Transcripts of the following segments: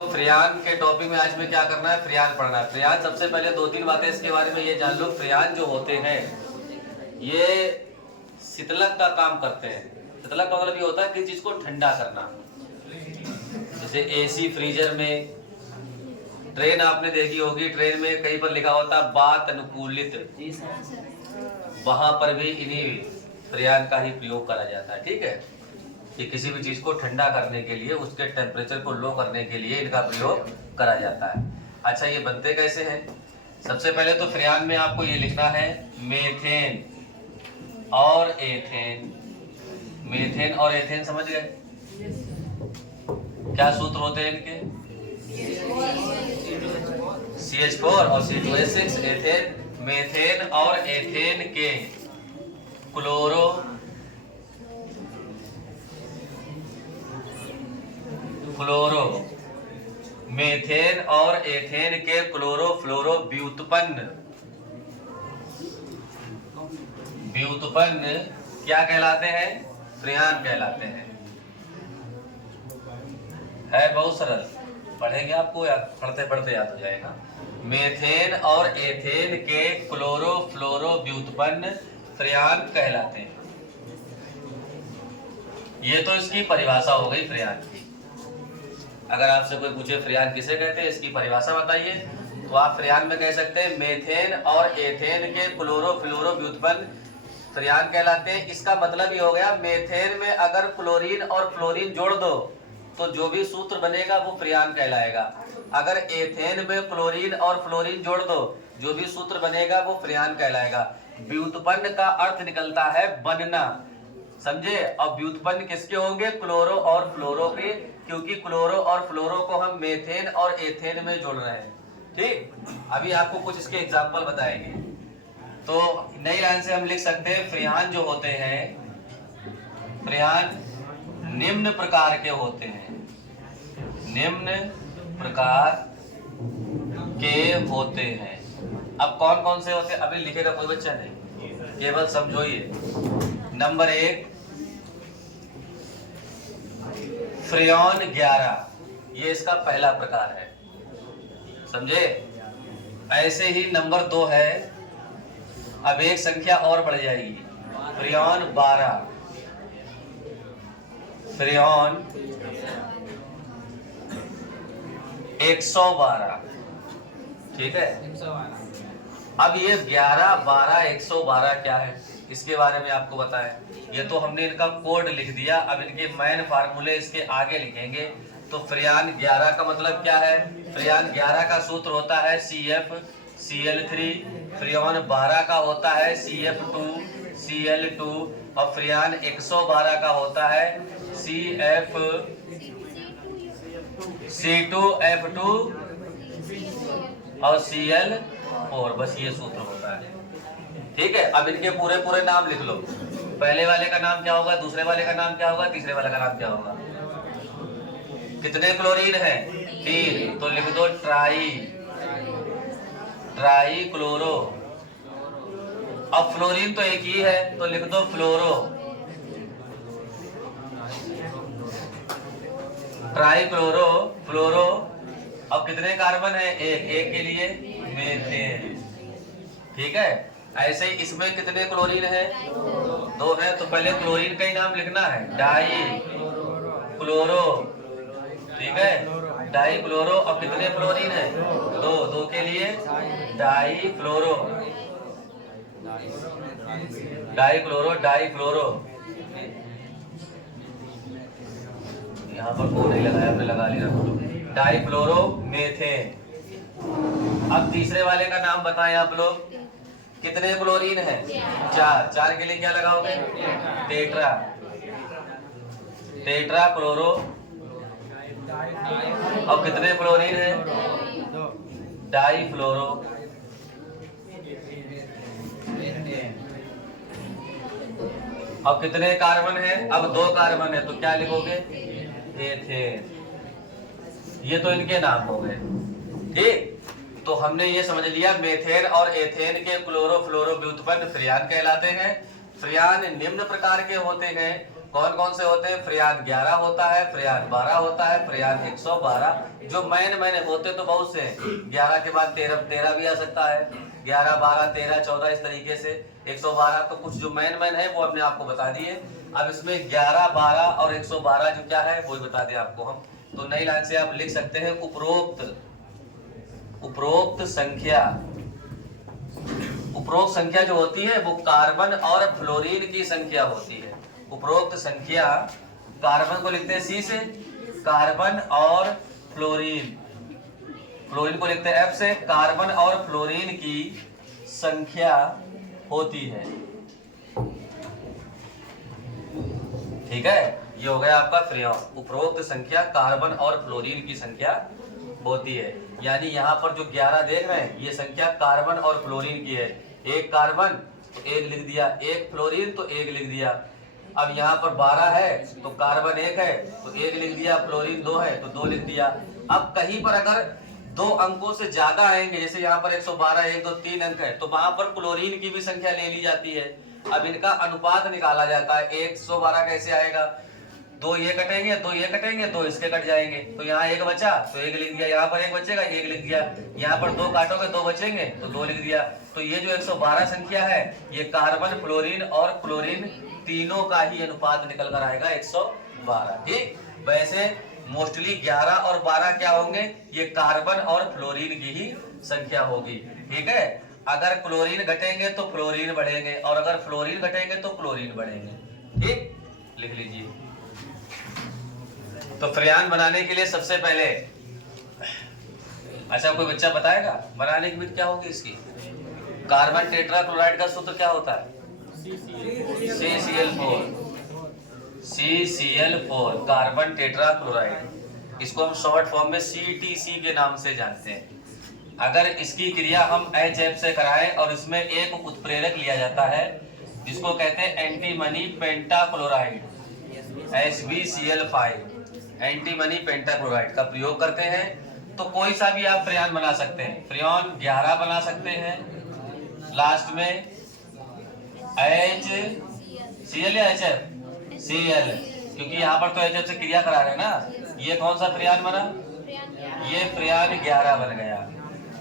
फ्रियान के टॉपिक में आज में क्या करना है, फ्रियान पढ़ना है। फ्रियान सबसे पहले दो तीन बातें इसके बारे में ये जान लो। फ्रियान जो होते हैं ये शीतलक का काम करते हैं। शीतलक का मतलब ये होता है कि चीज को ठंडा करना। जैसे एसी फ्रीजर में, ट्रेन आपने देखी होगी, ट्रेन में कहीं पर लिखा होता है वातानुकूलित, वहां पर भी इन्हीं फ्रियान का ही प्रयोग करा जाता है। ठीक है, कि किसी भी चीज को ठंडा करने के लिए, उसके टेम्परेचर को लो करने के लिए इनका प्रयोग करा जाता है। अच्छा, ये बनते कैसे हैं? सबसे पहले तो फ्रियान में आपको ये लिखना है मेथेन और एथेन। मेथेन और एथेन समझ गए? क्या सूत्र होते हैं इनके? CH4 और C2H6। एथेन, मेथेन और एथेन के क्लोरो मेथेन और एथेन के क्लोरोफ्लोरो व्युत्पन्न क्या कहलाते हैं? फ्रियान कहलाते हैं। है बहुत सरल, पढ़ेंगे आपको याद, पढ़ते पढ़ते याद हो जाएगा। मेथेन और एथेन के क्लोरोफ्लोरो व्युत्पन्न फ्रियान कहलाते हैं। ये तो इसकी परिभाषा हो गई फ्रियान की। अगर आपसे कोई पूछे फ्रियान किसे कहते हैं, इसकी परिभाषा बताइए, तो आप फ्रियान में कह सकते हैं मेथेन और एथेन के क्लोरोफ्लोरो व्युत्पन्न फ्रियान कहलाते हैं। इसका मतलब ये हो गया, मेथेन में अगर क्लोरीन और फ्लोरीन जोड़ दो तो जो भी सूत्र बनेगा वो फ्रियान कहलाएगा। अगर एथेन में क्लोरीन और फ्लोरीन जोड़ दो, जो भी सूत्र बनेगा वो फ्रियान कहलाएगा। व्युत्पन्न का अर्थ निकलता है बनना, समझे? और व्युत्पन्न किसके होंगे? क्लोरो और फ्लोरो के, क्योंकि क्लोरो और फ्लोरो को हम मेथेन और एथेन में जोड़ रहे हैं। ठीक, अभी आपको कुछ इसके एग्जाम्पल बताएंगे। तो नई लाइन से हम लिख सकते हैं फ्रियान जो होते हैं, फ्रियान निम्न प्रकार के होते हैं। निम्न प्रकार के होते हैं। अब कौन कौन से होते हैं अभी लिखेगा कोई बच्चा नहीं, केवल समझो ये। नंबर 1 फ्रियान 11, ये इसका पहला प्रकार है, समझे? ऐसे ही नंबर 2 है, अब एक संख्या और बढ़ जाएगी, फ्रियान 12, फ्रियान 112। ठीक है, अब ये 11, 12, 112 क्या है, इसके बारे में आपको बताएं। ये तो हमने इनका कोड लिख दिया, अब इनके मेन फार्मूले इसके आगे लिखेंगे। तो फ्रियान 11 का मतलब क्या है? फ्रियान 11 का सूत्र होता है CfCl3। फ्रियान 12 का होता है CF2Cl2 और फ्रियान 112 का होता है CfC2F2 और Cl4। बस ये सूत्र होता है। ठीक है, अब इनके पूरे पूरे नाम लिख लो। पहले वाले का नाम क्या होगा, दूसरे वाले का नाम क्या होगा, तीसरे वाले का नाम क्या होगा? कितने क्लोरीन है? 3, तो लिख दो ट्राई क्लोरो। अब फ्लोरीन तो एक ही है, तो लिख दो फ्लोरो। ट्राई क्लोरो, फ्लोरो। अब कितने कार्बन है? एक के लिए मेथेन। ठीक है, ऐसे ही इसमें कितने क्लोरीन है? 2 है, तो पहले क्लोरीन का ही नाम लिखना है, डाई क्लोरो। ठीक है, डाई क्लोरो। अब कितने फ्लोरीन है? 2 के लिए डाई फ्लोरो, डाई फ्लोरो। यहाँ पर को नहीं लगाया, हमने लगा लिया, डाई फ्लोरो मेथेन। अब तीसरे वाले का नाम बताएं आप लोग, कितने क्लोरीन है? 4 के लिए क्या लगाओगे? Tetra chloro. अब कितने फ्लोरीन है? डाई फ्लोरो। अब कितने कार्बन है? अब 2 कार्बन है, तो क्या लिखोगे? एथेन। ये तो इनके नाम हो गए। ठीक, तो हमने ये समझ लिया, मेथेन और एथेन के क्लोरोफ्लोरो व्युत्पन्न फ्रियान कहलाते हैं। फ्रियान निम्न प्रकार के होते हैं, कौन कौन से होते हैं? फ्रेयान 11 होता है, फ्रेयान 12 होता है, फ्रेयान 112। जो मैन होते तो बहुत से हैं। 11 के बाद 13 भी आ सकता है, 11, 12, 13, 14 इस तरीके से 112। तो कुछ जो मैन है वो हमने आपको बता दिए। अब इसमें 11, 12 और 112 जो क्या है वो ही बता दें आपको हम। तो नई लाइन से आप लिख सकते हैं उपरोक्त संख्या। उपरोक्त संख्या जो होती है वो कार्बन और फ्लोरीन की संख्या होती है। उपरोक्त संख्या, कार्बन को लिखते हैं सी से, कार्बन और फ्लोरीन, फ्लोरीन को लिखते हैं एफ से। कार्बन और फ्लोरीन की संख्या होती है। ठीक है, ये हो गया आपका फ्रेयॉन। उपरोक्त संख्या कार्बन और फ्लोरीन की संख्या होती है। यानी यहाँ पर जो 11 देख रहे हैं ये संख्या कार्बन और फ्लोरीन की है। एक कार्बन तो एक लिख दिया, एक फ्लोरीन तो एक लिख दिया। अब यहाँ पर 12 है तो कार्बन 1 है तो 1 लिख दिया, फ्लोरीन 2 है तो 2 लिख दिया। अब कहीं पर अगर 2 अंकों से ज्यादा आएंगे, जैसे यहाँ पर 112 1 2 3 अंक है, तो वहां पर क्लोरीन की भी संख्या ले ली जाती है। अब इनका अनुपात निकाला जाता है। 112 कैसे आएगा? 2 ये कटेंगे, 2 ये कटेंगे, 2 इसके कट जाएंगे, तो यहाँ 1 बचा तो 1 लिख दिया, यहाँ पर 1 बचेगा 1 लिख दिया, यहाँ पर 2 काटोगे 2 बचेंगे तो 2 लिख दिया। तो ये जो 112 संख्या है ये कार्बन, फ्लोरीन और क्लोरीन तीनों का ही अनुपात निकल कर आएगा 112। ठीक, वैसे मोस्टली 11 और 12 क्या होंगे? ये कार्बन और फ्लोरीन की ही संख्या होगी। ठीक है, अगर क्लोरीन घटेंगे तो फ्लोरीन बढ़ेंगे और अगर फ्लोरीन घटेंगे तो क्लोरीन बढ़ेंगे। ठीक, लिख लीजिए। तो फ्रेयान बनाने के लिए सबसे पहले, अच्छा कोई बच्चा बताएगा बनाने की विधि क्या होगी इसकी? कार्बन टेट्राक्लोराइड का सूत्र क्या होता है? CCl4, carbon tetrachloride. इसको हम शॉर्ट फॉर्म में CTC के नाम से जानते हैं। अगर इसकी क्रिया हम HF से कराएं और इसमें एक उत्प्रेरक लिया जाता है जिसको कहते हैं antimony pentachloride, HbCl5, antimony pentachloride का प्रयोग करते हैं तो कोई सा भी आप फ्रेयान बना सकते हैं। फ्रेयॉन 11 बना सकते हैं, लास्ट में HCl या HF? Cl, क्योंकि यहाँ पर तो HF से क्रिया करा रहे हैं ना। ये कौन सा फ्रेयान बना? ये फ्रेयान 11 बन गया।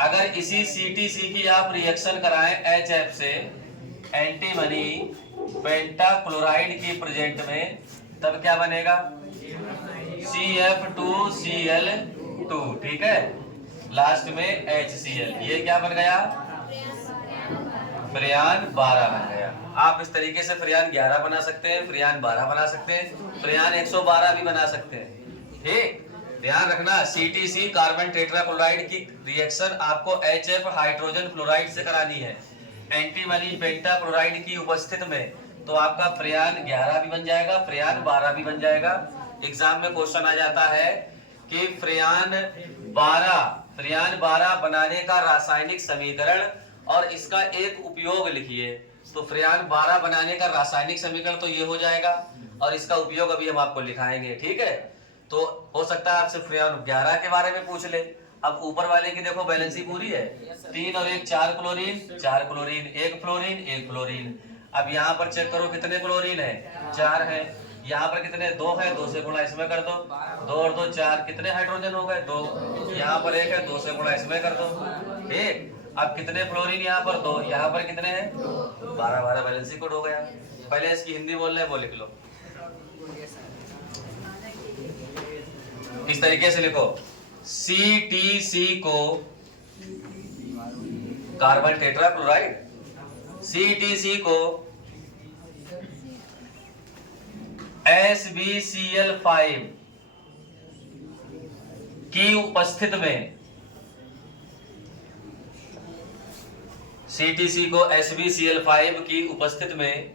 अगर इसी CTC की आप रिएक्शन कराएं HF से एंटीमनी पेंटाक्लोराइड की प्रेजेंट में, तब क्या बनेगा? CF2Cl2। ठीक है, लास्ट में HCl। ये क्या बन गया? फ्रेयान 12 बन गया। आप इस तरीके से फ्रेयान 11 बना सकते हैं, फ्रेयान 12 बना सकते हैं, फ्रेयान 112 भी बना सकते हैं। ठीक, ध्यान रखना CTC कार्बन टेट्राक्लोराइड की रिएक्शन आपको HF हाइड्रोजन फ्लोराइड से करानी है एंटीमनी पेंटाक्लोराइड की उपस्थिति में, तो आपका फ्रेयान 11 भी बन जाएगा, फ्रेयान 12 भी बन जाएगा। एग्जाम में क्वेश्चन आ जाता है कि फ्रेयान 12 बनाने का रासायनिक समीकरण और इसका एक उपयोग लिखिए। तो फ्रेयान 12 बनाने का रासायनिक समीकरण तो ये हो जाएगा और इसका उपयोग अभी हम आपको लिखाएंगे। ठीक है, तो हो सकता है आपसे फ्रेयान 11 के बारे में पूछ ले। अब ऊपर वाले की देखो बैलेंसी पूरी है, 3 और 1 4 क्लोरीन, 4 क्लोरीन, 1 फ्लोरीन, 1 फ्लोरीन। अब यहाँ पर चेक करो कितने क्लोरीन है? 4 है। यहाँ पर कितने? 2 है, 2 से गुणा इसमें कर दो, 2 और 2 4। कितने हाइड्रोजन हो गए? 2। यहाँ पर 1 है, 2 से गुणा इसमें कर दो। ठीक, अब कितने फ्लोरीन? यहाँ पर 2, यहाँ पर कितने हैं? 12 बैलेंसी कोड हो गया। पहले इसकी हिंदी बोल रहे हैं वो लिख लो, इस तरीके से लिखो। CTC को कार्बन टेट्राक्लोराइड, CTC को HbCl5 की उपस्थिति में, CTC को HbCl5 की उपस्थिति में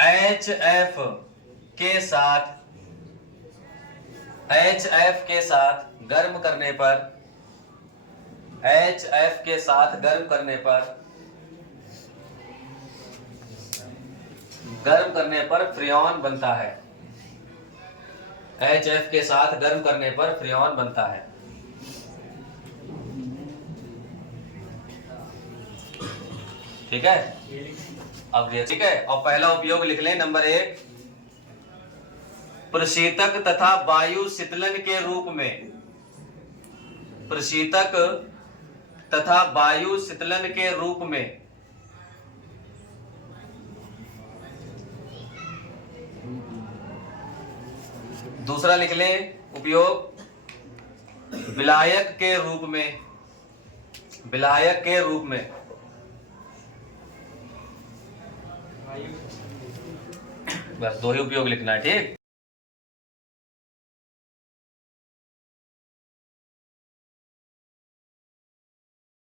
HF के साथ गर्म करने पर, HF के साथ गर्म करने पर फ्रेयॉन बनता है। HF के साथ गर्म करने पर फ्रेयॉन बनता है। ठीक है, अवयव, ठीक है। और पहला उपयोग लिख लें, नंबर 1, प्रशीतक तथा वायु शीतलन के रूप में, प्रशीतक तथा वायु शीतलन के रूप में। दूसरा लिख लें उपयोग, विलायक के रूप में, विलायक के रूप में। बस 2 ही उपयोग लिखना है, ठीक।